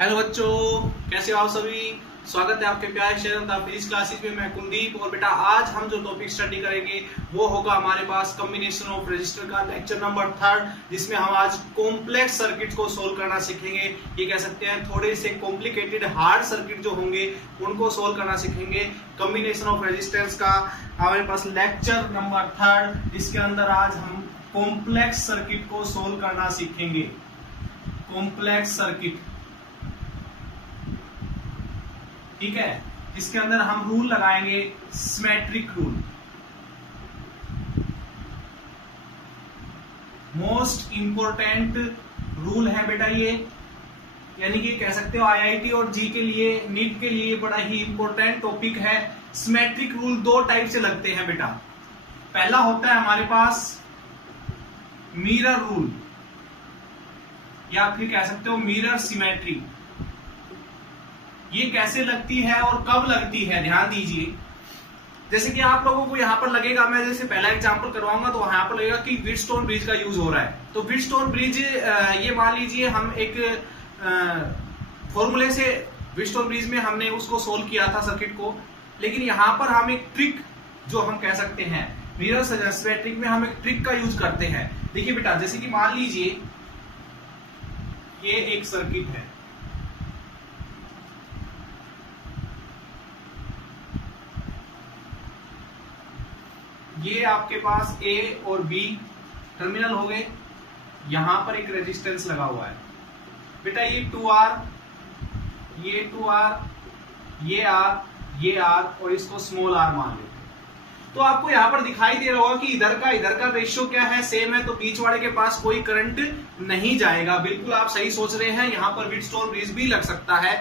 Hello बच्चों, कैसे हो आप सभी। स्वागत है आपके प्यारे चैनल द फिजिक्स क्लासेस में। मैं कुलदीप। और बेटा आज हम जो टॉपिक स्टडी करेंगे वो होगा हमारे पास कॉम्बिनेशन ऑफ रेजिस्टर का लेक्चर नंबर 3, जिसमें हम आज कॉम्प्लेक्स सर्किट को सोल्व करना सीखेंगे। ये कह सकते हैं थोड़े से कॉम्प्लिकेटेड हार्ड सर्किट जो होंगे उनको सोल्व करना सीखेंगे। कॉम्बिनेशन ऑफ रेजिस्टेंस का हमारे पास लेक्चर नंबर 3, जिसके अंदर आज हम कॉम्प्लेक्स सर्किट को सोल्व करना सीखेंगे। कॉम्प्लेक्स सर्किट, ठीक है, इसके अंदर हम रूल लगाएंगे symmetric rule. Most important rule है बेटा ये, यानी कि कह सकते हो आईआईटी और जी के लिए, नीट के लिए बड़ा ही इंपॉर्टेंट टॉपिक है। सिमेट्रिक रूल दो टाइप से लगते हैं बेटा। पहला होता है हमारे पास मिरर रूल, या फिर कह सकते हो मिरर सिमेट्री। ये कैसे लगती है और कब लगती है, ध्यान दीजिए। जैसे कि आप लोगों को यहां पर लगेगा, मैं जैसे पहला एग्जांपल करवाऊंगा तो यहां पर लगेगा कि व्हीटस्टोन ब्रिज का यूज हो रहा है। तो व्हीटस्टोन ब्रिज, ये मान लीजिए हम एक फॉर्मूले से व्हीटस्टोन ब्रिज में हमने उसको सोल्व किया था सर्किट को, लेकिन यहां पर हम एक ट्रिक जो हम कह सकते हैं मिरर सिमेट्रिक में हम एक ट्रिक का यूज करते हैं। देखिए बेटा, जैसे कि मान लीजिए ये एक सर्किट है, ये आपके पास ए और बी टर्मिनल हो गए, यहां पर एक रेजिस्टेंस लगा हुआ है बेटा। ये 2R, ये 2R, ये R और इसको स्मॉल r मान लेते हैं। तो आपको यहां पर दिखाई दे रहा होगा कि इधर का रेशियो क्या है, सेम है, तो बीच वाले के पास कोई करंट नहीं जाएगा। बिल्कुल आप सही सोच रहे हैं, यहां पर व्हीटस्टोन ब्रिज भी लग सकता है,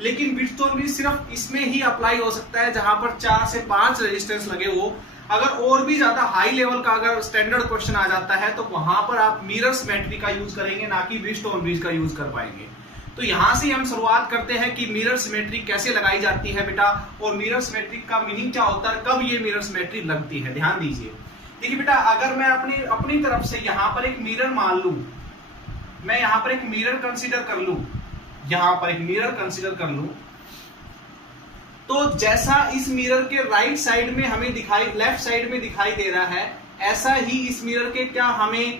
लेकिन व्हीटस्टोन ब्रिज सिर्फ इसमें ही अप्लाई हो सकता है जहां पर 4 से 5 रेजिस्टेंस लगे हो। अगर और भी ज्यादा हाई लेवल का अगर स्टैंडर्ड क्वेश्चन आ जाता है तो वहां पर आप मिरर सिमेट्री का यूज करेंगे, ना कि व्हीटस्टोन ब्रिज का यूज कर पाएंगे। तो यहां से हम शुरुआत करते हैं कि मिरर सिमेट्री कैसे लगाई जाती है बेटा, और मिरर सिमेट्री का मीनिंग क्या होता है, कब ये मिरर सिमेट्री लगती है। ध्यान दीजिए। देखिए बेटा, अगर मैं अपनी तरफ से यहां पर एक मिरर मान लू, मैं यहां पर एक मिरर कंसीडर कर लू, यहां पर एक मिरर कंसीडर कर लू, तो जैसा इस मिरर के राइट साइड में हमें लेफ्ट साइड में दिखाई दे रहा है, ऐसा ही इस मिरर के क्या हमें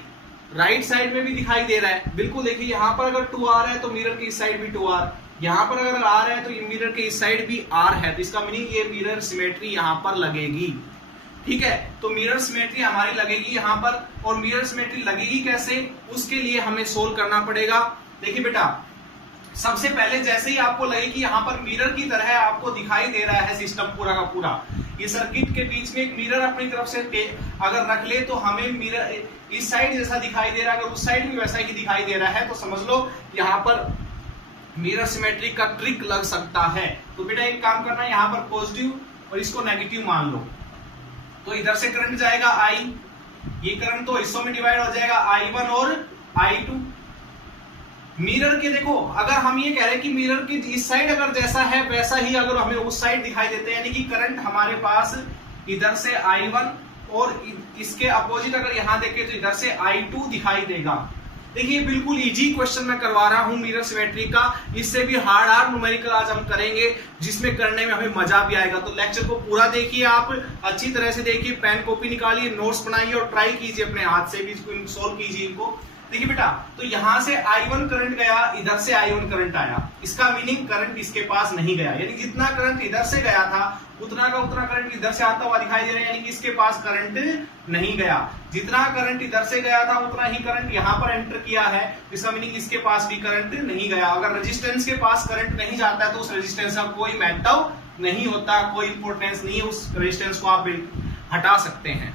राइट साइड में भी दिखाई दे रहा है। बिल्कुल देखिए, यहां पर अगर 2R है तो मिरर की इस साइड भी 2R, यहां पर अगर R है तो ये मिरर के इस साइड भी R है। तो इसका मीनिंग ये मिरर सिमेट्री यहां पर लगेगी। ठीक है, तो मिरर सिमेट्री हमारी लगेगी यहां पर। और मिरर सिमेट्री लगेगी कैसे, उसके लिए हमें सोल्व करना पड़ेगा। देखिए बेटा, सबसे पहले जैसे ही आपको लगे कि यहाँ पर मिरर की तरह आपको दिखाई दे रहा है सिस्टम पूरा का पूरा, ये सर्किट के बीच में एक मिरर अपनी तरफ से अगर रख ले तो हमें मिरर इस साइड जैसा दिखाई दे रहा है, अगर उस साइड भी वैसा ही दिखाई दे रहा है तो समझ लो यहाँ पर मिरर सिमेट्री का ट्रिक लग सकता है। तो बेटा एक काम करना, यहाँ पर पॉजिटिव और इसको नेगेटिव मान लो, तो इधर से करंट जाएगा I, ये करंट तो हिस्सों में डिवाइड हो जाएगा I1 और I2। मिरर के देखो, अगर हम ये कह रहे हैं कि मिरर की इस साइड अगर जैसा है वैसा ही अगर हमें उस साइड दिखाई देते हैं, यानी कि करंट हमारे पास इधर से I1 और इसके अपोजिट अगर यहां देखें तो इधर से I2 दिखाई देगा। देखिए बिल्कुल इजी क्वेश्चन मैं करवा रहा हूं मिरर सिमेट्री का, इससे भी हार्ड न्यूमेरिकल आज हम करेंगे, जिसमें करने में हमें मजा भी आएगा। तो लेक्चर को पूरा देखिए, आप अच्छी तरह से देखिए, पेन कॉपी निकालिए, नोट्स बनाइए और ट्राई कीजिए अपने हाथ से भी इसको सोल्व कीजिए इनको। देखिए बेटा, तो यहां से I1 करंट गया, इधर से I1 करंट आया, इसका मीनिंग करंट इसके पास नहीं गया, यानी जितना करंट इधर से गया था उतना का उतना करंट इधर से आता हुआ दिखाई दे रहा है, यानी कि इसके पास करंट नहीं गया। जितना करंट इधर से गया था उतना ही करंट यहां पर एंटर किया है, इसका मीनिंग इसके पास भी करंट नहीं गया। अगर रेजिस्टेंस के पास करंट नहीं जाता है तो उस रेजिस्टेंस का कोई महत्व नहीं होता, कोई इंपोर्टेंस नहीं है, उस रेजिस्टेंस को आप हटा सकते हैं।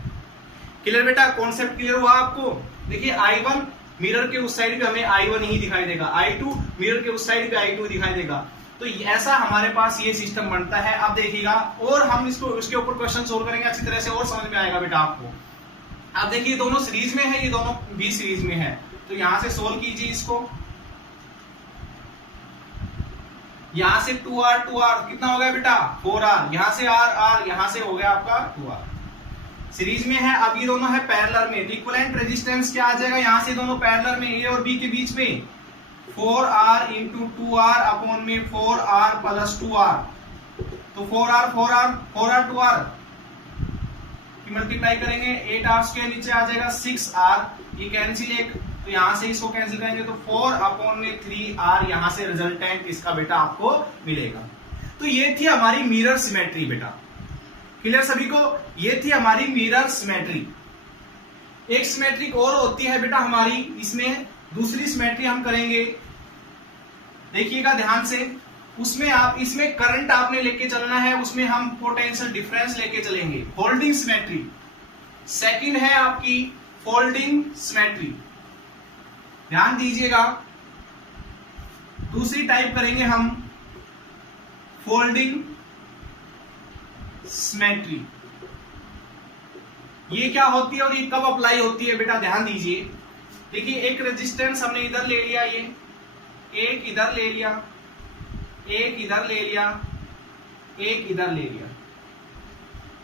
क्लियर बेटा, कॉन्सेप्ट क्लियर हुआ आपको। देखिए I1 मिरर के उस साइड पे हमें I1 ही दिखाई देगा, I2 मिरर के उस साइड पे I2 दिखाई देगा। तो ऐसा हमारे पास ये सिस्टम बनता है। अब देखिएगा, और हम इसके ऊपर क्वेश्चन सोल्व करेंगे अच्छी तरह से और समझ में आएगा बेटा आपको। अब देखिए दोनों सीरीज में है, ये दोनों भी सीरीज में है, तो यहां से सोल्व कीजिए इसको। यहां से 2R कितना हो गया बेटा 4R, यहां से R यहां से हो गया आपका 2R। सीरीज में है। अब ये दोनों है पैरेलल में, इक्विवेलेंट रेजिस्टेंस क्या आ जाएगा, यहां से दोनों पैरेलल में ए और बी के बीच में 4R इंटू 2R अपॉन में 4R प्लस 2R, तो 4R 2R की मल्टीप्लाई करेंगे, 8R स्क्वायर नीचे आ जाएगा 6R, ये कैंसिल एक, तो यहां से इसको कैंसिल करेंगे तो 4 अपॉन में 3R, यहां से रिजल्टेंट इसका बेटा आपको मिलेगा। तो ये थी हमारी मिरर सिमेट्री बेटा, क्लियर सभी को, ये थी हमारी मिरर सिमेट्री। एक सिमेट्रिक और होती है बेटा हमारी, इसमें दूसरी सिमेट्री हम करेंगे, देखिएगा ध्यान से, उसमें आप इसमें करंट आपने लेके चलना है, उसमें हम पोटेंशियल डिफरेंस लेके चलेंगे, फोल्डिंग सिमेट्री। सेकंड है आपकी फोल्डिंग सिमेट्री, ध्यान दीजिएगा। दूसरी टाइप करेंगे हम फोल्डिंग सिमेट्री। ये क्या होती है और ये कब अप्लाई होती है बेटा, ध्यान दीजिए। देखिए एक रेजिस्टेंस हमने इधर ले लिया, ये एक इधर ले लिया, एक इधर ले लिया, एक इधर ले लिया,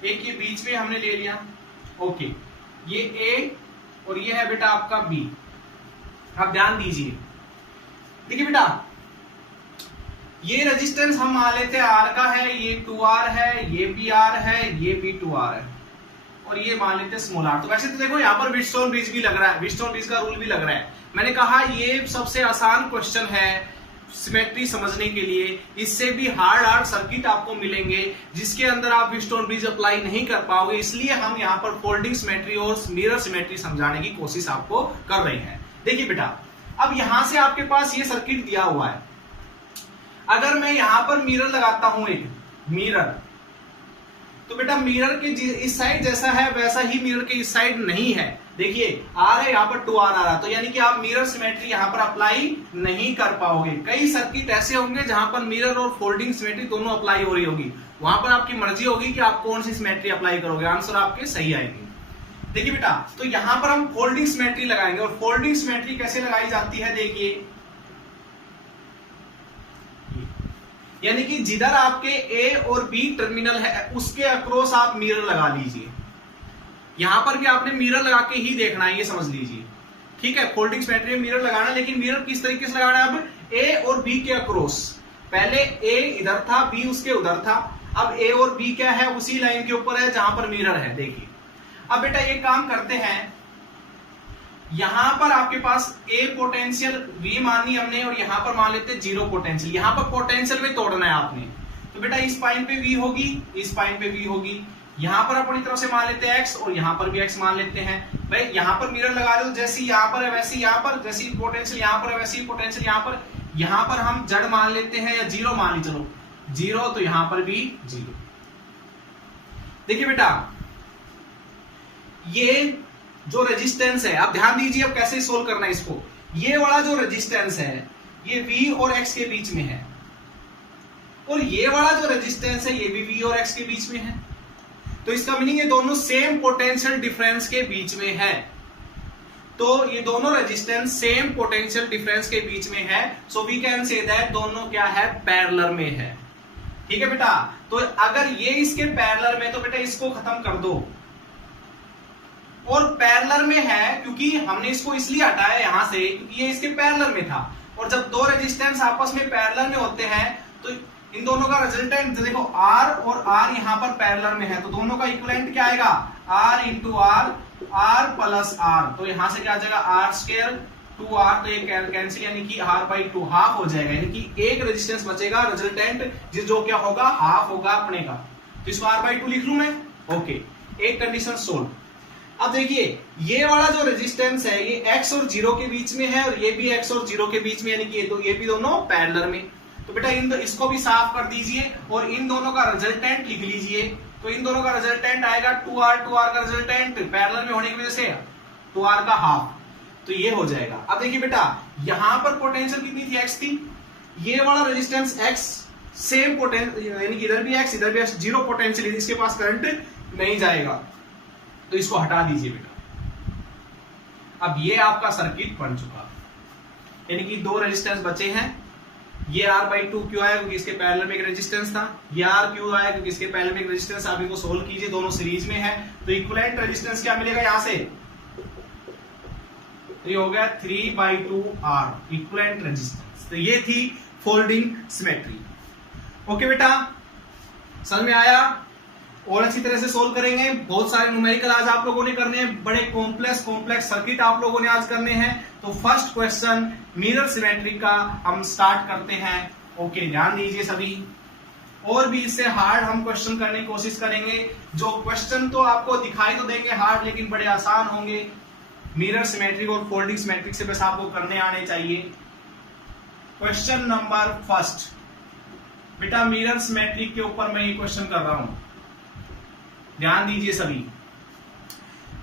एक ये बीच में हमने ले लिया, ओके, ये ए और ये है बेटा आपका बी। अब ध्यान दीजिए, देखिए बेटा ये रेजिस्टेंस हम मान लेते हैं आर का है, ये 2R है, ये भी आर है, ये भी 2R है, और ये मान लेते हैं स्मॉल आर। तो वैसे तो देखो यहाँ पर व्हीटस्टोन ब्रिज भी लग रहा है, व्हीटस्टोन ब्रिज का रूल भी लग रहा है। मैंने कहा ये सबसे आसान क्वेश्चन है सिमेट्री समझने के लिए, इससे भी हार्ड सर्किट आपको मिलेंगे जिसके अंदर आप व्हीटस्टोन ब्रिज अप्लाई नहीं कर पाओगे, इसलिए हम यहाँ पर फोल्डिंग सिमेट्री और मिरर सिमेट्री समझाने की कोशिश आपको कर रहे हैं। देखिए बेटा, अब यहां से आपके पास ये सर्किट दिया हुआ है, अगर मैं यहां पर मिरर लगाता हूं, एक मिरर, तो बेटा मिरर के इस साइड जैसा है वैसा ही मिरर के इस साइड नहीं है। देखिए आर है, यहाँ पर 2R आ रहा, तो यानी कि आप मिरर सिमेट्री यहां पर अप्लाई नहीं कर पाओगे। कई सर्किट ऐसे होंगे जहां पर मिरर और फोल्डिंग सिमेट्री दोनों अप्लाई हो रही होगी, वहां पर आपकी मर्जी होगी कि आप कौन सी सिमेट्री अप्लाई करोगे, आंसर आपके सही आएंगे। देखिए बेटा, तो यहां पर हम फोल्डिंग सिमेट्री लगाएंगे, और फोल्डिंग सिमेट्री कैसे लगाई जाती है, देखिए यानी कि जिधर आपके ए और बी टर्मिनल है उसके अक्रॉस आप मिरर लगा लीजिए। यहां पर भी आपने मिरर लगा के ही देखना है, ये समझ लीजिए, ठीक है। फोल्डिंग सिमेट्री में मिरर लगाना, लेकिन मिरर किस तरीके से लगाना है, अब ए और बी के अक्रॉस, पहले ए इधर था, बी उसके उधर था, अब ए और बी क्या है, उसी लाइन के ऊपर है जहां पर मिरर है। देखिए अब बेटा ये काम करते हैं, यहां पर आपके पास ए पोटेंशियल V मानी हमने, और यहां पर मान लेते हैं 0 पोटेंशियल, यहां पर पोटेंशियल में तोड़ना है आपने, तो बेटा इस पॉइंट पे V होगी, इस पॉइंट पे V होगी, यहां पर अपनी तरफ से मान लेते हैं X, और यहां पर भी X मान लेते हैं। भाई यहां पर मिरर लगा रहे हो, जैसी यहां पर है वैसी यहां पर, जैसी पोटेंशियल यहां पर है वैसी पोटेंशियल यहां पर हम जड़ मान लेते हैं, या 0 मान ली, चलो 0, तो यहां पर भी 0। देखिए बेटा ये जो रेजिस्टेंस है, आप ध्यान दीजिए अब कैसे सोल्व करना है इसको। ये वाला जो रेजिस्टेंस है ये V और X के बीच में है, और ये वाला जो रेजिस्टेंस है ये भी V और X के बीच में है, तो इसका मीनिंग ये दोनों सेम पोटेंशियल डिफरेंस के बीच में है। तो ये दोनों रेजिस्टेंस सेम पोटेंशियल डिफरेंस के बीच में है, so we can say that दोनों क्या है, पैरेलल में है, ठीक है बेटा। तो अगर ये इसके पैरेलल में, तो बेटा इसको खत्म कर दो, और पैरेलल में है क्योंकि हमने इसको इसलिए हटाया यहां से क्योंकि ये इसके पैरेलल में था, और जब दो रेजिस्टेंस आपस में पैरेलल में होते हैं तो इन दोनों का रिजल्टेंट देखो R और R यहां पर पैरेलल में है, तो दोनों का इक्विवेलेंट क्या आएगा, R into R, R plus R, तो यहां से क्या आ जाएगा R स्क्वायर 2R, तो ये कैंसिल, यानी कि R/2 हाफ हो जाएगा, यानी कि एक रेजिस्टेंस बचेगा, रिजल्टेंट जो क्या होगा, हाफ होगा अपने का, तो इसको R/2 लिख लू मैं, ओके, एक कंडीशन सोल्व। अब देखिए ये वाला जो रेजिस्टेंस है ये X और 0 के बीच में है, और ये भी X और 0 के बीच में, यानी कि ये भी दोनों पैरेलल में, तो बेटा इसको भी साफ कर दीजिए और इन दोनों का रिजल्टेंट लिख लीजिए। तो इन दोनों का रिजल्टेंट आएगा 2R का रिजल्टेंट पैरेलल में होने की वजह से 2R का हाफ, तो ये हो जाएगा। अब देखिए बेटा यहां पर पोटेंशियल कितनी थी, X थी, ये वाला रेजिस्टेंस X सेम पोटेंशियल, यानी कि इधर भी X इधर भी X, 0 पोटेंशियल, इसके पास करंट नहीं जाएगा, तो इसको हटा दीजिए बेटा। अब ये आपका सर्किट बन चुका, यानी कि दो रेजिस्टेंस बचे हैं, ये R/2 क्यों आया, क्योंकि इसके पैरेलल में एक रेजिस्टेंस था, ये R क्यों आया, क्योंकि इसके पैरेलल में एक रेजिस्टेंस। आप इनको सोल्व कीजिए, दोनों सीरीज में है, तो इक्विवेलेंट रेजिस्टेंस क्या मिलेगा, यहां से तो ये हो गया 3/2 R इक्विवेलेंट रेजिस्टेंस। तो ये थी फोल्डिंग सिमेट्री। ओके बेटा, समझ में आया? और अच्छी तरह से सोल्व करेंगे। बहुत सारे न्यूमेरिकल आज आप लोगों ने करने हैं, बड़े कॉम्प्लेक्स सर्किट आप लोगों ने आज करने हैं। तो फर्स्ट क्वेश्चन मिरर सिमेट्री का हम स्टार्ट करते हैं। ओके, ध्यान दीजिए सभी। और भी इससे हार्ड हम क्वेश्चन करने की कोशिश करेंगे। जो क्वेश्चन तो आपको दिखाई तो देंगे हार्ड, लेकिन बड़े आसान होंगे। मिरर सिमेट्रिक और फोल्डिंग सिमेट्रिक से बस आपको करने आने चाहिए। क्वेश्चन नंबर फर्स्ट बेटा, मिरर सिमेट्रिक के ऊपर मैं ये क्वेश्चन कर रहा हूं, ध्यान दीजिए सभी।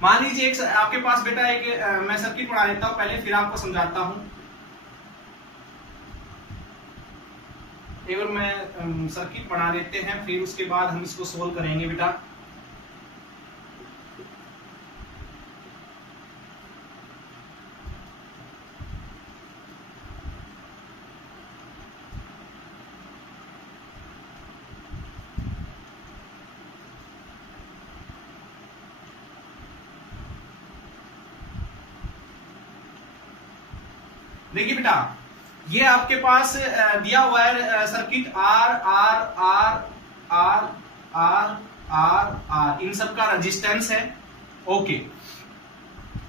मान लीजिए एक आपके पास बेटा एक मैं सर्किट बना लेता हूं पहले, फिर आपको समझाता हूं। एक बार मैं सर्किट बना लेते हैं, फिर उसके बाद हम इसको सोल्व करेंगे बेटा। देखिए बेटा, ये आपके पास दिया हुआ है circuit R R R R R R R, इन सब का रेजिस्टेंस है। ओके,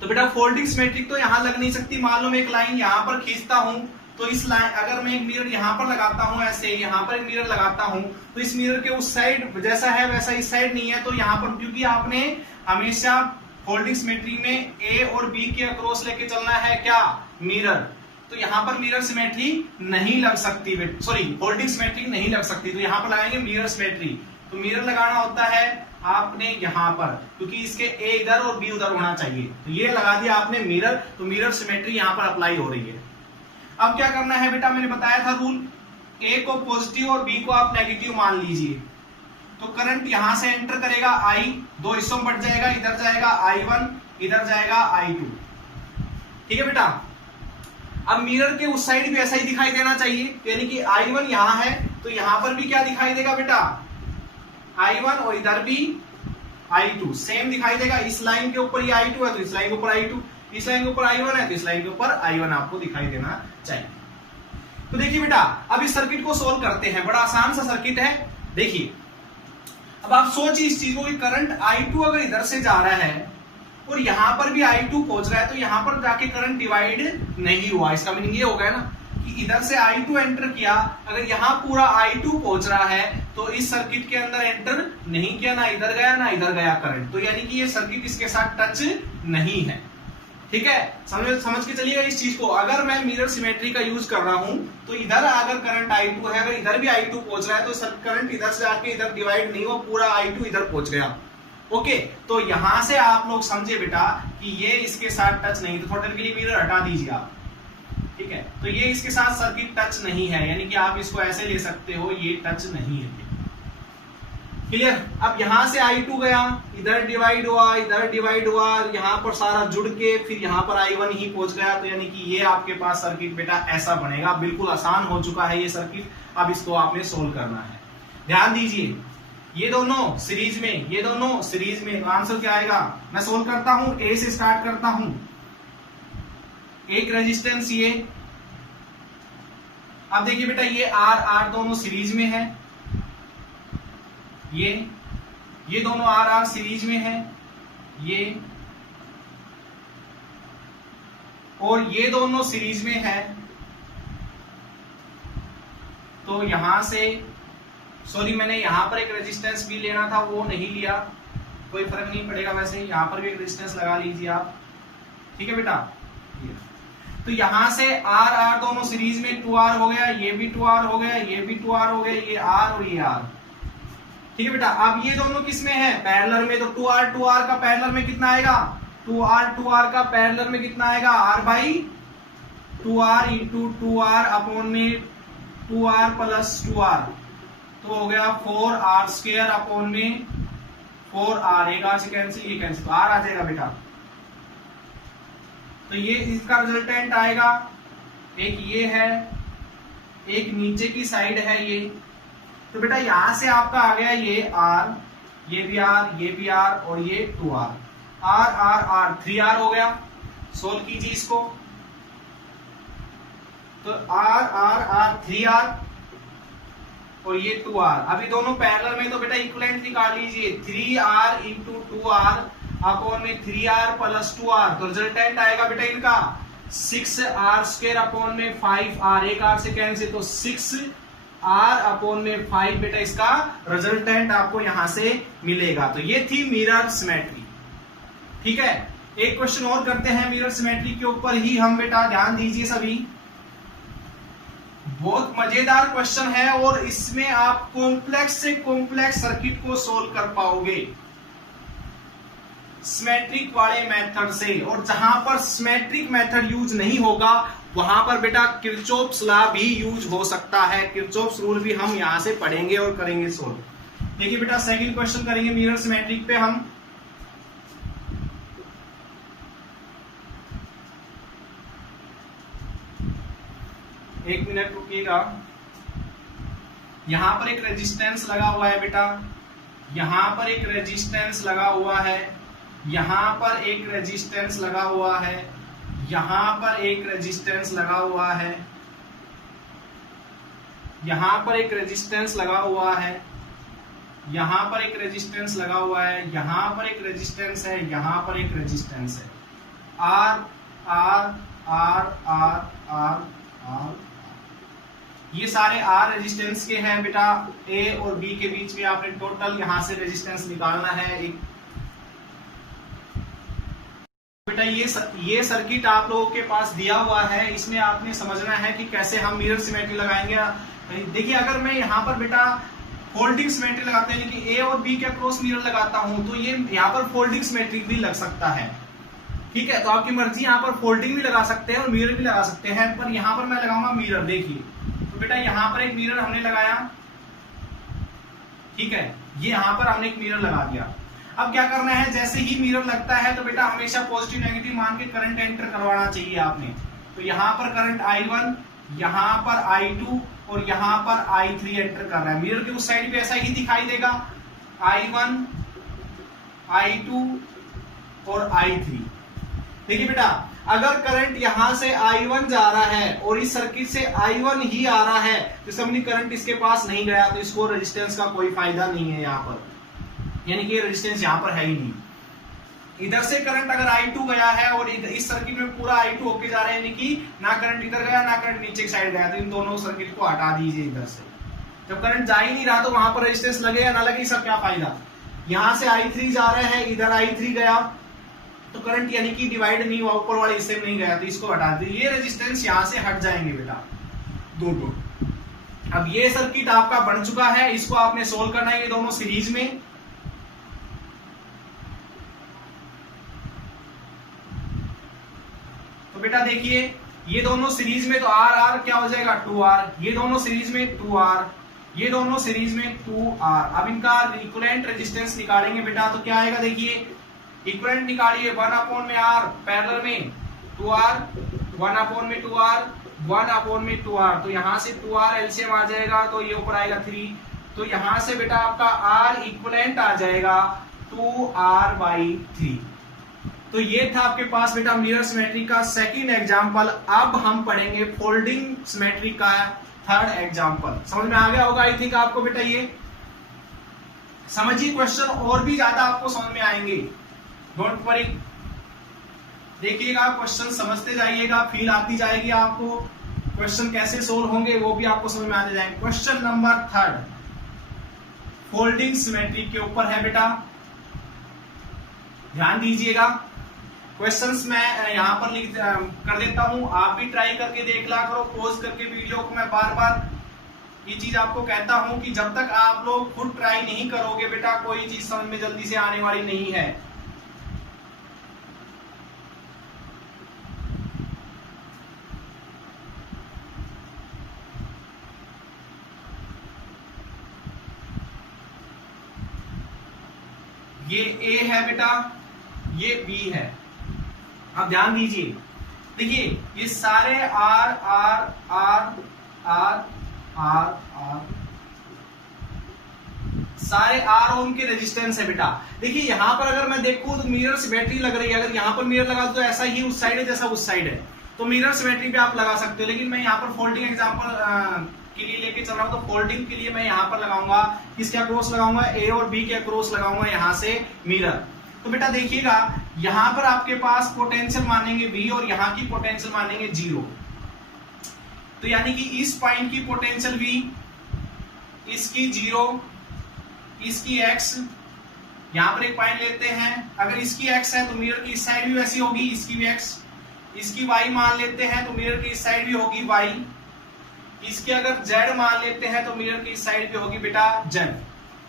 तो बेटा फोल्डिंग सिमेट्रिक तो यहां लग नहीं सकती। मान लो मैं एक लाइन यहां पर खींचता हूं, तो इस लाइन अगर मैं एक मिरर यहां पर लगाता हूं, ऐसे यहां पर एक मिरर लगाता हूं, तो इस मिरर के उस साइड जैसा है वैसा इस साइड नहीं है। तो यहां पर क्योंकि आपने हमेशा फोल्डिंग सिमेट्री में ए और बी के अक्रॉस लेके चलना है क्या, मिरर, तो यहां पर मिरर सिमेट्री नहीं लग सकती, सॉरी फोल्डिंग सिमेट्री नहीं लग सकती। तो यहां पर लगाएंगे मिरर सिमेट्री। तो मिरर लगाना होता है आपने यहां पर, क्योंकि इसके ए इधर और बी उधर होना चाहिए। तो ये लगा दिया आपने मिरर, तो मिरर सिमेट्री यहां पर अप्लाई हो रही है। अब क्या करना है बेटा, मैंने बताया था रूल, ए को पॉजिटिव और बी को आप नेगेटिव मान लीजिए। तो करंट यहां से एंटर करेगा आई, दो हिस्सों में बट जाएगा, इधर जाएगा I1, इधर जाएगा I2। ठीक है बेटा। अब मिरर के उस साइड भी ऐसा ही दिखाई देना चाहिए, यानी कि I1 यहां है, तो यहां पर भी क्या दिखाई देगा बेटा, I1, और इधर भी I2 सेम दिखाई देगा। इस लाइन के ऊपर ये I2 है तो इस लाइन के ऊपर I2, इस लाइन के ऊपर I1 है तो इस लाइन के ऊपर I1 आपको दिखाई देना चाहिए। तो देखिए बेटा, अब इस सर्किट को सोल्व करते हैं। बड़ा आसान सा सर्किट है। देखिए, अब आप सोचिए इस चीज को कि करंट I2 अगर इधर से जा रहा है और यहां पर भी I2 पहुंच रहा है, तो यहां पर जाके करंट डिवाइड नहीं हुआ। इसका मीनिंग ये हो गया ना कि इधर से I2 एंटर किया, अगर यहां पूरा I2 पहुंच रहा है तो इस सर्किट के अंदर एंटर नहीं किया, ना इधर गया ना इधर गया करंट। तो यानी कि ये सर्किट इसके साथ टच नहीं है। ठीक है, समझ के चलिएगा इस चीज को। अगर मैं मिरर सिमेट्री का यूज कर रहा हूं, तो इधर अगर करंट I2 है, अगर इधर भी I2 पहुंच रहा है, तो करंट इधर से जाके इधर डिवाइड नहीं हुआ, पूरा I2 इधर पहुंच गया। ओके, तो यहां से आप लोग समझे बेटा कि ये इसके साथ टच नहीं, तो थोड़ी देर के लिए मिरर हटा दीजिए आप। ठीक है, तो ये इसके साथ सर्किट टच नहीं है, यानी कि आप इसको ऐसे ले सकते हो, ये टच नहीं है। क्लियर? अब यहां से I2 गया, इधर डिवाइड हुआ, इधर डिवाइड हुआ, यहां पर सारा जुड़ के फिर यहां पर I1 ही पहुंच गया। तो यानी कि ये आपके पास सर्किट बेटा ऐसा बनेगा। बिल्कुल आसान हो चुका है ये सर्किट। अब इसको आपने सोल्व करना है। ध्यान दीजिए, ये दोनों सीरीज में, ये दोनों सीरीज में, तो आंसर क्या आएगा? मैं सोल्व करता हूं, ए से स्टार्ट करता हूं। एक रेजिस्टेंस ये, अब देखिए बेटा ये आर आर दोनों सीरीज में है, ये दोनों आर आर सीरीज में है, ये और ये दोनों सीरीज में है। तो यहां से सॉरी, मैंने यहां पर एक रेजिस्टेंस भी लेना था, वो नहीं लिया, कोई फर्क नहीं पड़ेगा। वैसे यहां पर भी एक रेजिस्टेंस लगा लीजिए आप। ठीक है बेटा, तो यहां से आर आर दोनों सीरीज में 2R हो गया, ये भी 2R हो गया, ये भी 2R हो गया, ये R और ये R। ठीक है बेटा, अब ये दोनों किस में है? पैरेलल में। तो 2R का पैरेलल में कितना आएगा? 2R का पैरेलल में कितना आएगा? R/2R इंटू 2R अपॉन में 2R प्लस 2R, तो हो गया 4R² अपॉन में 4R। एक R से कैंसिल, ये कैंसिल, तो R आ जाएगा बेटा। तो ये इसका रिजल्टेंट आएगा, एक ये है, एक नीचे की साइड है ये। तो बेटा यहां से आपका आ गया ये R, ये भी R, ये भी R और ये 2R, R 3R हो गया। सोल्व कीजिए इसको। तो आर आर आर 3r और ये 2r, अभी दोनों पैरेलल में तो बेटा इक्विवेलेंट निकाल लीजिए। 3r इंटू 2r अपॉन में 3r प्लस 2r, तो रिजल्टेंट आएगा बेटा इनका 6r स्क्वायर अपॉन में 5r, एक r से कैंसिल, तो 6r अपॉन में 5 बेटा इसका रिजल्टेंट आपको यहां से मिलेगा। तो ये थी मिरर सिमेट्री। ठीक है, एक क्वेश्चन और करते हैं मिरर सिमेट्री के ऊपर ही हम बेटा, ध्यान दीजिए सभी, बहुत मजेदार क्वेश्चन है और इसमें आप कॉम्प्लेक्स से कॉम्प्लेक्स सर्किट को सोल्व कर पाओगे सिमेट्रिक वाले मेथड से। और जहां पर सिमेट्रिक मेथड यूज नहीं होगा वहां पर बेटा किरचॉफ्स लॉ भी यूज हो सकता है। किरचॉफ्स रूल भी हम यहां से पढ़ेंगे और करेंगे सोल्व। देखिए बेटा सेकंड क्वेश्चन करेंगे मिरर सिमेट्रिक पे हम। एक मिनट रुकिएगा। यहां पर एक रेजिस्टेंस लगा हुआ है बेटा, यहां पर एक रेजिस्टेंस लगा हुआ है, यहां पर एक रेजिस्टेंस लगा हुआ है, यहां पर एक रेजिस्टेंस लगा हुआ है, यहां पर एक रेजिस्टेंस लगा हुआ है, यहां पर एक रेजिस्टेंस लगा हुआ है, यहां पर एक रेजिस्टेंस है, यहां पर एक रेजिस्टेंस है। R R R R R R, ये सारे आर रेजिस्टेंस के हैं बेटा। ए और बी के बीच में आपने टोटल यहां से रेजिस्टेंस निकालना है एक। बेटा ये सर्किट आप लोगों के पास दिया हुआ है, इसमें आपने समझना है कि कैसे हम मिरर सिमेट्री लगाएंगे। देखिए अगर मैं यहाँ पर बेटा फोल्डिंग सिमेट्री लगाते हैं, लेकिन ए और बी के क्रॉस मिरर लगाता हूं तो ये यहाँ पर फोल्डिंग सिमेट्री भी लग सकता है। ठीक है, तो आपकी मर्जी, यहाँ पर फोल्डिंग भी लगा सकते हैं और मिरर भी लगा सकते हैं, पर यहाँ पर मैं लगाऊंगा मिरर। देखिए तो बेटा यहाँ पर एक मिरर हमने लगाया, ठीक है, ये यहाँ पर हमने एक मिरर लगा दिया। अब क्या करना है, जैसे ही मिरर लगता है तो बेटा हमेशा पॉजिटिव नेगेटिव मान के करंट एंटर करवाना चाहिए आपने। तो यहाँ पर करंट I1, यहाँ पर I2 और यहाँ पर I3 एंटर कर रहा है। मिरर के उस साइड पे ऐसा ही दिखाई देगा, I1, I2 और I3। देखिए बेटा अगर करंट यहां से I1 जा रहा है और इस सर्किट से I1 ही आ रहा है तो समझिए करंट इसके पास नहीं गया, तो इसको रेजिस्टेंस का कोई फायदा नहीं है यहाँ पर, यानी कि रेजिस्टेंस यहाँ पर है ही नहीं। इधर से करंट अगर I2 गया है और इस सर्किट में पूरा I2 होके जा रहा है, यानी कि ना करंट इधर गया ना करंट नीचे की साइड गया, तो इन दोनों सर्किट को हटा दीजिए इधर से। जब करंट जा ही नहीं रहा तो वहां पर रेजिस्टेंस लगे या ना लगे, इसका क्या फायदा। यहां से I3 जा रहे हैं, इधर I3 गया तो करंट यानी कि डिवाइड नहीं हुआ, ऊपर वाले हिस्से में नहीं गया, तो इसको हटा दीजिए। ये रेजिस्टेंस यहां से हट जाएंगे बेटा दोनों। अब ये सर्किट आपका बन चुका है, इसको आपने सोल्व करना है, ये दोनों सीरीज में। तो बेटा देखिए ये दोनों सीरीज में, तो आर आर क्या हो जाएगा 2r, ये दोनों सीरीज में 2r, ये दोनों सीरीज में 2r। अब इनका इक्विवेलेंट रेजिस्टेंस निकालेंगे बेटा, तो क्या आएगा, देखिए इक्विवेलेंट निकालिए 1 अपॉन में r, पैरेलल में 2r, 1 अपॉन में 2r, 1 अपॉन में 2r, तो यहां से 2r एलसीएम आ जाएगा, तो ये ऊपर आएगा 3, तो यहां से बेटा आपका r इक्विवेलेंट आ जाएगा 2r/3। तो ये था आपके पास बेटा मिरर सिमेट्री का सेकंड एग्जांपल। अब हम पढ़ेंगे फोल्डिंग सिमेट्री का थर्ड एग्जांपल। समझ में आ गया होगा आई थिंक आपको बेटा, ये समझिए क्वेश्चन और भी ज्यादा आपको समझ में आएंगे, डोंट वरी। देखिएगा क्वेश्चन समझते जाइएगा, फील आती जाएगी आपको, क्वेश्चन कैसे सोल्व होंगे वो भी आपको समझ में आते जाएंगे। क्वेश्चन नंबर 3 फोल्डिंग सिमेट्री के ऊपर है बेटा, ध्यान दीजिएगा। क्वेश्चंस मैं यहां पर लिख कर देता हूं, आप भी ट्राई करके देख ला करो, पॉज करके वीडियो को। मैं बार बार ये चीज आपको कहता हूं कि जब तक आप लोग खुद ट्राई नहीं करोगे बेटा कोई चीज समझ में जल्दी से आने वाली नहीं है। ये A है बेटा, ये B है। अब ध्यान दीजिए, देखिए ये सारे R R R R R R सारे R ओम के रेजिस्टेंस है बेटा। देखिए यहाँ पर अगर मैं देखूं तो मिरर सिमेट्री लग रही है, अगर यहाँ पर मिरर लगा तो ऐसा ही उस साइड है जैसा उस साइड है, तो मिरर सिमेट्री पे आप लगा सकते हो। लेकिन मैं यहाँ पर फोल्डिंग एग्जांपल के लिए लेके चल रहा हूँ, तो फोल्डिंग के लिए मैं यहाँ पर लगाऊंगा, किसके अक्रॉस लगाऊंगा, A और B के अक्रॉस लगाऊंगा यहाँ से मिरर। तो बेटा देखिएगा यहाँ पर आपके पास पोटेंशियल मानेंगे V और यहाँ की पोटेंशियल मानेंगे 0। तो यानी कि इस पॉइंट की पोटेंशियल V, इसकी 0, इसकी x, यहां पर एक पॉइंट लेते हैं, अगर इसकी x है तो मिरर की इस साइड भी वैसी होगी, इसकी भी x, इसकी y मान लेते हैं तो मिरर की इस साइड भी होगी y, इसकी अगर z मान लेते हैं तो मिरर की इस साइड भी होगी बेटा z।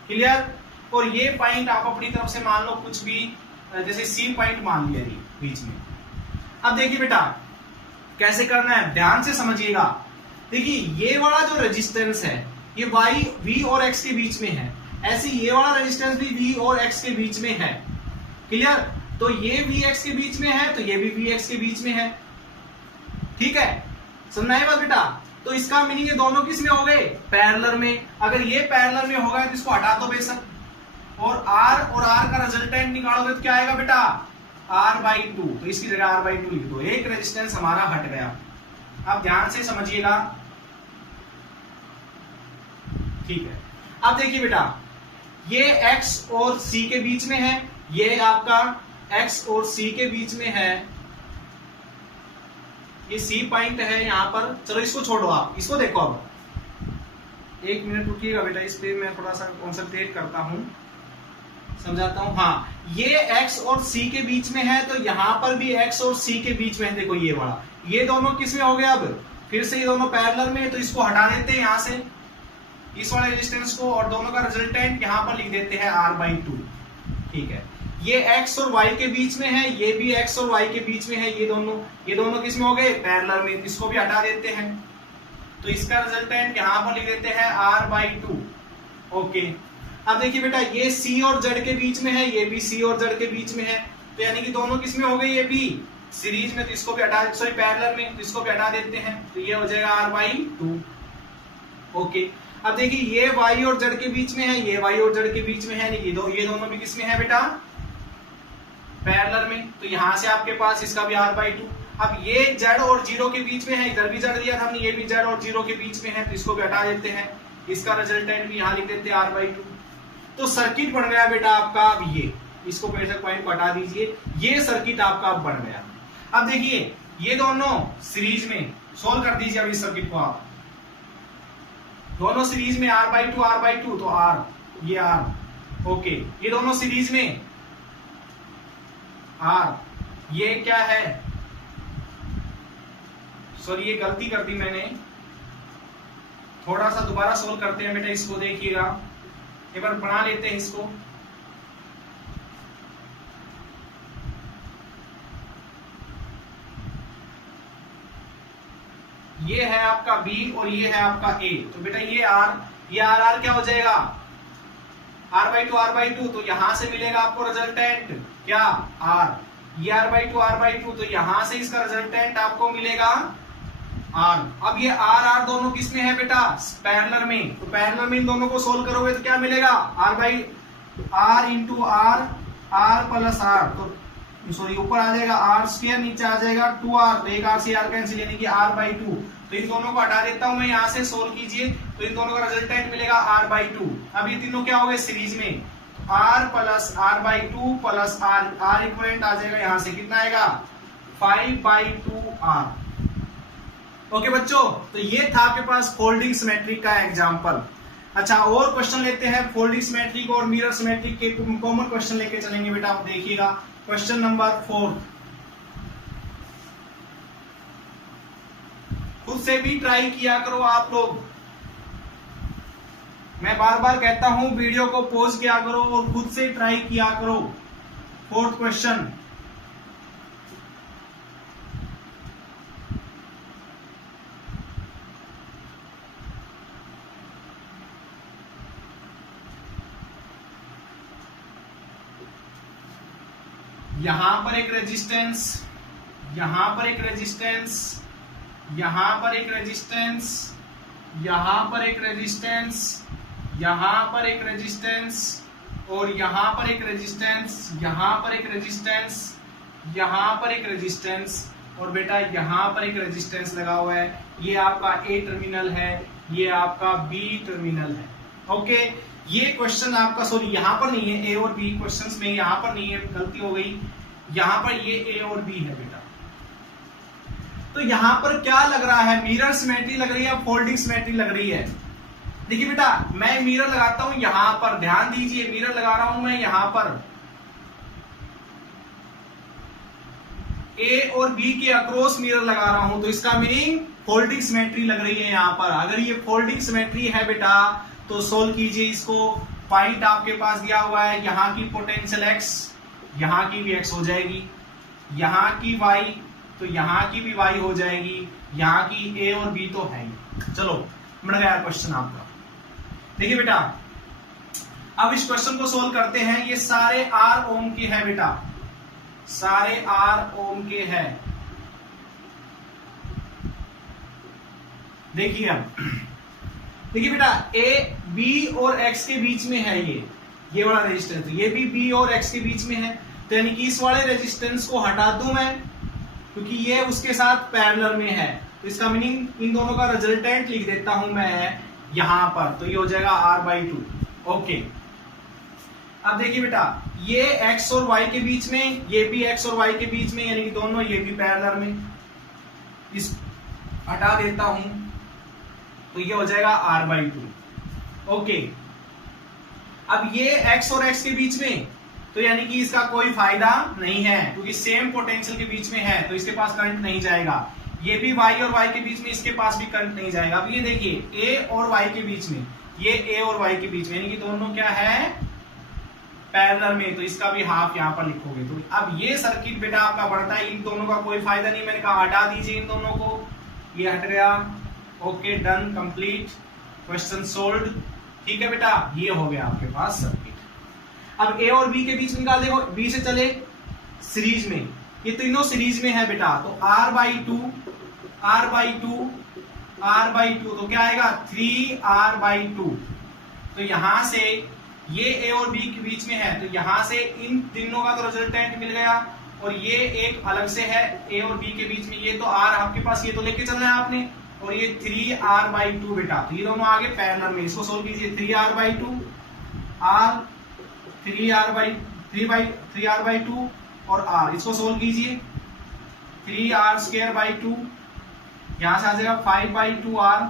क्लियर? और ये पॉइंट आप अपनी तरफ से मान लो कुछ भी, जैसे C पॉइंट मान लिया ये बीच में। अब देखिए बेटा कैसे करना है, ध्यान से समझिएगा। देखिए ये वाला जो रेजिस्टेंस है ये y v और x के बीच में है, ऐसे ये वाला रेजिस्टेंस भी v और x के बीच में है। क्लियर? तो ये vx के बीच में है तो ये भी vx के बीच में है। ठीक है, सुनना है बात बेटा? तो इसका मीनिंग ये दोनों किस में हो गए, पैरेलल में। अगर ये पैरेलल में होगा तो इसको हटा दो बेशक, और R का रिजल्टेंट निकालोगे तो क्या आएगा बेटा, R/2। तो इसकी जगह R/2 लिख दो, एक रेजिस्टेंस हमारा हट गया। आप ध्यान से समझिएगा। ठीक है, अब देखिए बेटा ये x और c के बीच में है, ये आपका x और c के बीच में है, ये C पॉइंट है यहाँ पर। चलो इसको छोड़ो, आप इसको देखो। अब एक मिनट रुकिएगा बेटा, इस पे मैं थोड़ा सा कॉन्सेंट्रेट करता हूं, समझाता हूं। हाँ, ये x और c के बीच में है तो यहाँ पर भी x और c के बीच में है। देखो ये वाला, ये दोनों किस में हो गए, अब फिर से ये दोनों पैरेलल में, तो इसको हटा देते हैं यहाँ से इस वाले रेजिस्टेंस को, और दोनों का रिजल्टेंट यहाँ पर लिख देते हैं R/2। ठीक है, ये x और y के बीच में है, ये भी x और y के बीच में है, ये दोनों किस में हो गए, पैरेलल में। इसको भी हटा देते हैं तो इसका रिजल्टेंट यहाँ पर लिख देते हैं R/2। ओके, अब देखिए बेटा ये C और Z के बीच में है, ये भी C और Z के बीच में है, तो यानी कि दोनों किस में हो गए, ये भी सीरीज में, तो इसको भी हटा, सॉरी पैरेलल में, तो इसको भी हटा देते हैं, तो ये हो जाएगा R/2। ओके, अब देखिए ये y और z के बीच में है, ये y और z के बीच में है, ये दोनों भी किस में है बेटा, पैरेलल में। तो यहां से आपके पास इसका भी R/2। अब ये z और 0 के बीच में है, इधर भी z दिया था हमने, ये भी z और 0 के बीच में है, तो इसको भी हटा देते हैं, इसका रिजल्टेंट भी यहाँ लिख देते हैं R/2। तो सर्किट बन गया बेटा आपका। अब ये इसको बेशक पॉइंट को हटा दीजिए, ये सर्किट आपका अब बन गया। अब देखिए ये दोनों सीरीज में, सोल्व कर दीजिए अब इस सर्किट को आप, दोनों सीरीज में R/2 तो R, ये R। ओके, ये दोनों सीरीज में R, ये क्या है, सॉरी ये गलती कर दी मैंने, थोड़ा सा दोबारा सोल्व करते हैं बेटा, इसको देखिएगा, एक बार बना लेते हैं इसको। ये है आपका B और ये है आपका A, तो बेटा ये R क्या हो जाएगा, R/2 तो यहां से मिलेगा आपको रिजल्टेंट क्या, R। ये R/2 तो यहां से इसका रिजल्टेंट आपको मिलेगा R। अब ये R दोनों किस में है बेटा, पैरेलल में, तो पैरेलल में इन दोनों को सोल्व करोगे तो क्या मिलेगा, R into R plus R, तो सॉरी ऊपर आ जाएगा R², नीचे आ जाएगा 2R, तो एक R से R कैंसिल, यानी कि R/2। तो इन दोनों को हटा देता हूं मैं, यहां से सोल्व कीजिए, तो इन दोनों का रिजल्टेंट मिलेगा R/2। अब ये तीनों क्या हो गए सीरीज में, R plus R/2 plus R equivalent आ जाएगा, यहां से कितना आएगा 5/2R। ओके बच्चों, तो ये था आपके पास फोल्डिंग सिमेट्री का एग्जांपल। अच्छा, और क्वेश्चन लेते हैं फोल्डिंग सिमेट्रिक और मिरर सिमेट्रिक के कॉमन क्वेश्चन लेके चलेंगे बेटा। आप देखिएगा क्वेश्चन नंबर 4, खुद से भी ट्राई किया करो आप लोग, मैं बार बार कहता हूं वीडियो को पॉज किया करो और खुद से ट्राई किया करो। 4th क्वेश्चन, यहां पर एक रेजिस्टेंस, यहां पर एक रेजिस्टेंस, यहां पर एक रेजिस्टेंस, यहां पर एक रेजिस्टेंस, यहां पर एक रेजिस्टेंस और यहां पर एक रेजिस्टेंस, यहां पर एक रेजिस्टेंस, यहां पर एक रेजिस्टेंस और बेटा यहां पर एक रेजिस्टेंस लगा हुआ है। ये आपका ए टर्मिनल है, ये आपका बी टर्मिनल है। ओके, ये क्वेश्चन आपका सॉरी यहां पर नहीं है, ए और बी क्वेश्चंस में यहां पर नहीं है, गलती हो गई। यहां पर ये ए और बी है बेटा। तो यहां पर क्या लग रहा है, मिरर सिमेट्री लग रही है, फोल्डिंग सिमेट्री लग रही है। देखिए बेटा, मैं मिरर लगाता हूं यहां पर, ध्यान दीजिए, मिरर लगा रहा हूं मैं यहां पर, ए और बी के अक्रॉस मिरर लगा रहा हूं, तो इसका मीनिंग फोल्डिंग सिमेट्री लग रही है यहां पर। अगर ये फोल्डिंग सिमेट्री है बेटा तो सोल्व कीजिए इसको। पॉइंट आपके पास दिया हुआ है, यहां की पोटेंशियल एक्स, यहां की भी एक्स हो जाएगी, यहां की वाई, तो यहां की भी वाई हो जाएगी, यहां की ए और बी तो है ही। चलो बढ़ गया क्वेश्चन आपका। देखिए बेटा, अब इस क्वेश्चन को सोल्व करते हैं। ये सारे आर ओम के है बेटा, सारे आर ओम के हैं। देखिए अब देखिए बेटा, ए बी और एक्स के बीच में है, ये वाला रेजिस्टेंस, ये भी बी और एक्स के बीच में है, तो यानी कि इस वाले रेजिस्टेंस को हटा दूं मैं, क्योंकि ये उसके साथ पैरेलल में है। तो इसका मीनिंग इन दोनों का रिजल्टेंट लिख देता हूं मैं यहां पर, तो ये हो जाएगा R/2। ओके, अब देखिए बेटा, ये x और y के बीच में, ये भी x और y के बीच में, यानी कि दोनों ये भी पैरेलल में, इस हटा देता हूं तो ये हो जाएगा R/2। ओके, अब ये x और x के बीच में, तो यानी कि इसका कोई फायदा नहीं है, क्योंकि सेम पोटेंशियल के बीच में है, तो इसके पास करंट नहीं जाएगा। ये भी y और y के बीच में, इसके पास भी करंट नहीं जाएगा। अब ये देखिए, a और y के बीच में, ये a और y के बीच में, यानी कि दोनों क्या है, पैरेलल में, तो इसका भी हाफ यहां पर लिखोगे। तो अब ये सर्किट बेटा आपका बढ़ता है, इन दोनों का कोई फायदा नहीं, मैंने कहा हटा दीजिए इन दोनों को, ये हट गया। Okay, done, complete, question solved. ठीक है बेटा, ये हो गया आपके पास सर्किट। अब ए और बी के बीच निकाल देखो, बी से चले सीरीज में, ये तीनों सीरीज में है बेटा, तो R/2 तो क्या आएगा 3R/2। तो यहां से ये ए और बी के बीच में है, तो यहां से इन तीनों का तो रिजल्टेंट मिल गया, और ये एक अलग से है ए और बी के बीच में, ये तो R आपके पास, ये तो लेके चलना है आपने, और ये 3R/2 बेटा, तो ये दोनों आगे पैरेलल में, इसको सोल्व कीजिए। 3R/2 R 3R/2 और R, इसको सोल्व कीजिए। 3R²/2, यहां से आ जाएगा 5/2R,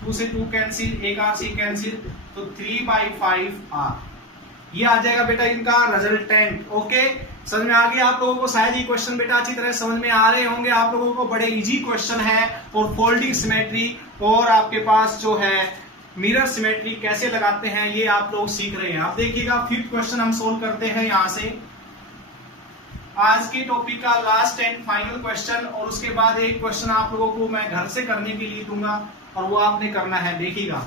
2 से 2 कैंसिल, एक R से कैंसिल, तो 3/5R, ये आ जाएगा बेटा इनका रिजल्टेंट। ओके, समझ में आ गया आप लोगों को? शायद ये क्वेश्चन बेटा अच्छी तरह समझ में आ रहे होंगे आप लोगों को, बड़े इजी क्वेश्चन है, और फोल्डिंग सिमेट्री और आपके पास जो है मिरर सिमेट्री कैसे लगाते हैं ये आप लोग सीख रहे हैं। आप देखिएगा, 5th क्वेश्चन हम सोल्व करते हैं यहां से, आज के टॉपिक का लास्ट एंड फाइनल क्वेश्चन, और उसके बाद एक क्वेश्चन आप लोगों को मैं घर से करने के लिए दूंगा, और वो आपने करना है, देखिएगा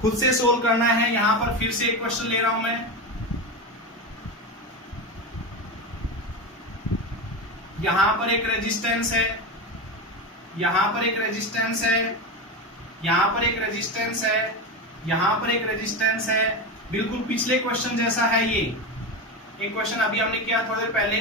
खुद से सोल्व करना है। यहां पर फिर से एक क्वेश्चन ले रहा हूं मैं, यहां पर एक रेजिस्टेंस है, यहां पर एक रेजिस्टेंस है, यहां पर एक रेजिस्टेंस है, यहां पर एक रेजिस्टेंस है, बिल्कुल पिछले क्वेश्चन जैसा है ये। एक क्वेश्चन अभी हमने किया थोड़ी देर पहले,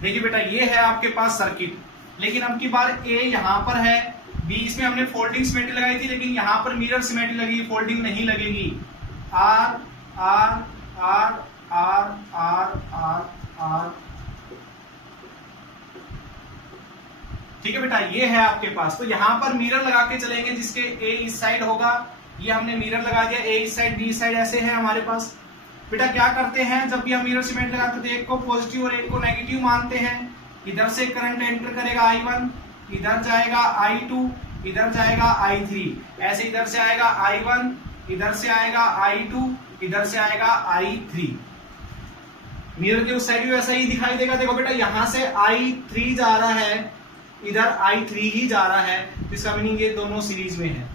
देखिए बेटा, ये है आपके पास सर्किट, लेकिन अब की बार ए यहां पर है, बी इसमें हमने फोल्डिंग सिमेट्री लगाई थी, लेकिन यहां पर मिरर सिमेट्री लगी, फोल्डिंग नहीं लगेगी। R R R R R R R, ठीक है बेटा, ये है आपके पास। तो यहां पर मिरर लगा के चलेंगे, जिसके ए इस साइड होगा, ये हमने मिरर लगा दिया, ए इस साइड, बी इस साइड, ऐसे है हमारे पास। बेटा क्या करते हैं, जब भी हम मिरर सिमेट्री लगाते हैं तो एक को पॉजिटिव और एक को नेगेटिव मानते हैं। इधर से करंट एंटर करेगा I1, इधर जाएगा I2, इधर जाएगा I3, ऐसे इधर से आएगा I1, इधर से आएगा I2, इधर से आएगा I3। मिरर के उस साइड भी वैसा ही दिखाई देगा। देखो बेटा, यहां से I3 जा रहा है, इधर I3 ही जा रहा है, तो इसका मीनिंग ये दोनों सीरीज में है।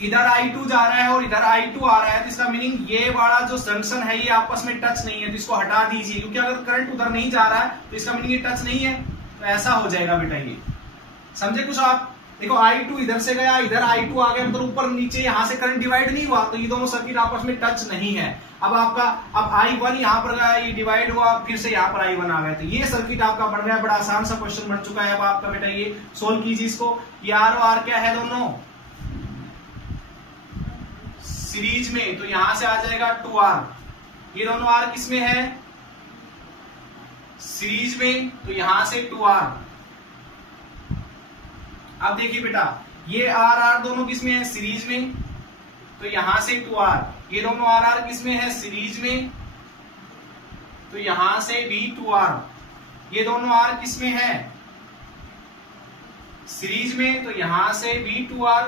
इधर I2 जा रहा है और इधर I2 आ रहा है, तो इसका मीनिंग ये वाला जो जंक्शन है ये आपस में टच नहीं है, तो इसको हटा दीजिए, क्योंकि अगर करंट उधर नहीं जा रहा है तो इसका मीनिंग ये टच नहीं है, तो ऐसा हो जाएगा बेटा। ये समझे कुछ आप? देखो I2 इधर से गया, इधर I2 आ गया, मतलब ऊपर नीचे यहां से करंट डिवाइड नहीं हुआ, तो ये दोनों सर्किट आपस में टच नहीं है। अब I1 यहाँ पर गया, ये डिवाइड हुआ, फिर से यहाँ पर I1 आ गया, तो ये सर्किट आपका बन रहा है। बड़ा आसान सा क्वेश्चन बन चुका है अब आपका बेटा, ये सोल्व कीजिए इसको। ये R और R क्या है दोनों सीरीज में, तो यहां से आ जाएगा 2R। ये दोनों R किस में है? सीरीज में, तो यहां से 2R। अब देखिए बेटा, ये R दोनों किस में है? सीरीज में, तो यहां से 2R। ये दोनों R किस में है? सीरीज में, तो यहां से भी 2R। ये दोनों R किस में है? सीरीज में, तो यहां से भी 2R।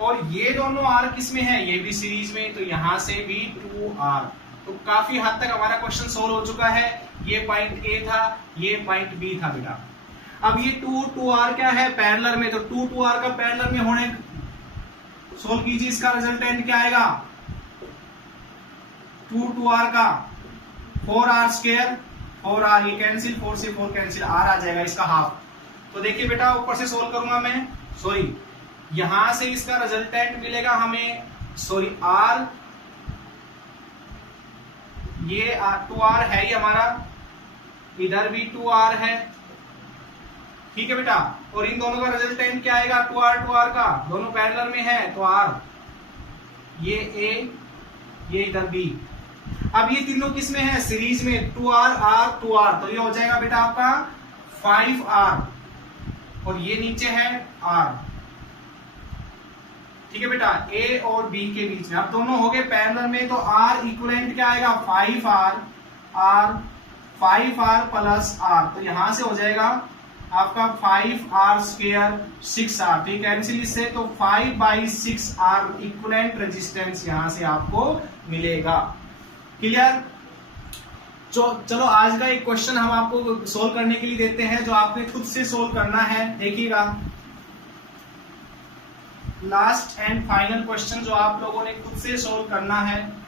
और ये दोनों R किस में है? ये भी सीरीज में, तो यहां से भी 2R। तो काफी हद तक हमारा क्वेश्चन सोल्व हो चुका है। ये पॉइंट A था, ये पॉइंट B था बेटा। अब ये 2R क्या है? पैरेलल में, तो 2R का पैरेलल में होने, सोल्व कीजिए, इसका रिजल्टेंट क्या आएगा? 2R का 4R², 4R, ये कैंसिल, 4 से 4 कैंसिल, R आ जाएगा इसका हाफ। तो देखिए बेटा, ऊपर से सोल्व करूंगा मैं, सॉरी, यहां से इसका रिजल्टेंट मिलेगा हमें, सॉरी R, ये 2R है ही हमारा, इधर भी 2R है, ठीक है बेटा। और इन दोनों का रिजल्टेंट क्या आएगा? 2R का, दोनों पैरेलल में है, तो R, ये A, ये इधर B। अब ये तीनों किस में है? सीरीज में, 2R R 2R, तो ये हो जाएगा बेटा आपका 5R, और ये नीचे है R, ठीक है बेटा, A और B के बीच में। अब दोनों हो गए पैरेलल में, तो R इक्विवेलेंट क्या आएगा? 5R प्लस R, तो यहां से हो जाएगा आपका 5R² 6R, तो ये कैंसिल इससे, तो 5/6R इक्विवेलेंट रेजिस्टेंस यहां से आपको मिलेगा। क्लियर? चलो आज का एक क्वेश्चन हम आपको सोल्व करने के लिए देते हैं, जो आपने खुद से सोल्व करना है। देखिएगा, लास्ट एंड फाइनल क्वेश्चन जो आप लोगों ने खुद से सोल्व करना है।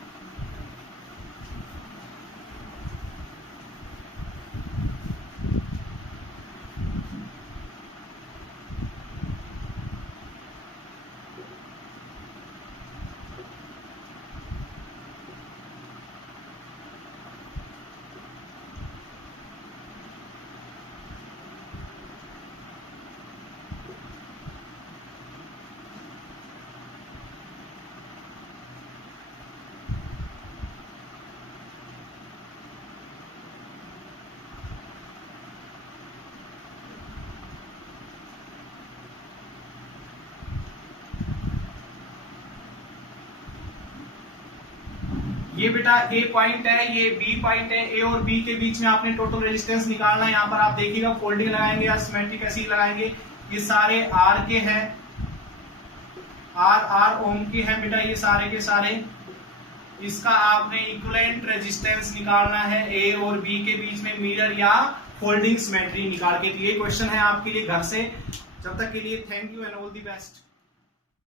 ये बेटा A पॉइंट है, ये B पॉइंट है। A और B के बीच में आपने टोटल रेजिस्टेंस निकालना है। यहाँ पर आप देखिएगा, फोल्डिंग लगाएंगे या सिमेट्रिक ऐसे ही लगाएंगे। ये सारे R के हैं, R ओम के हैं बेटा, ये सारे के सारे। इसका आपने इक्विवेलेंट रेजिस्टेंस निकालना है A और B के बीच में, मिरर या फोल्डिंग सिमेट्री निकाल के। ये क्वेश्चन है आपके लिए घर से। जब तक के लिए thank you and all the best.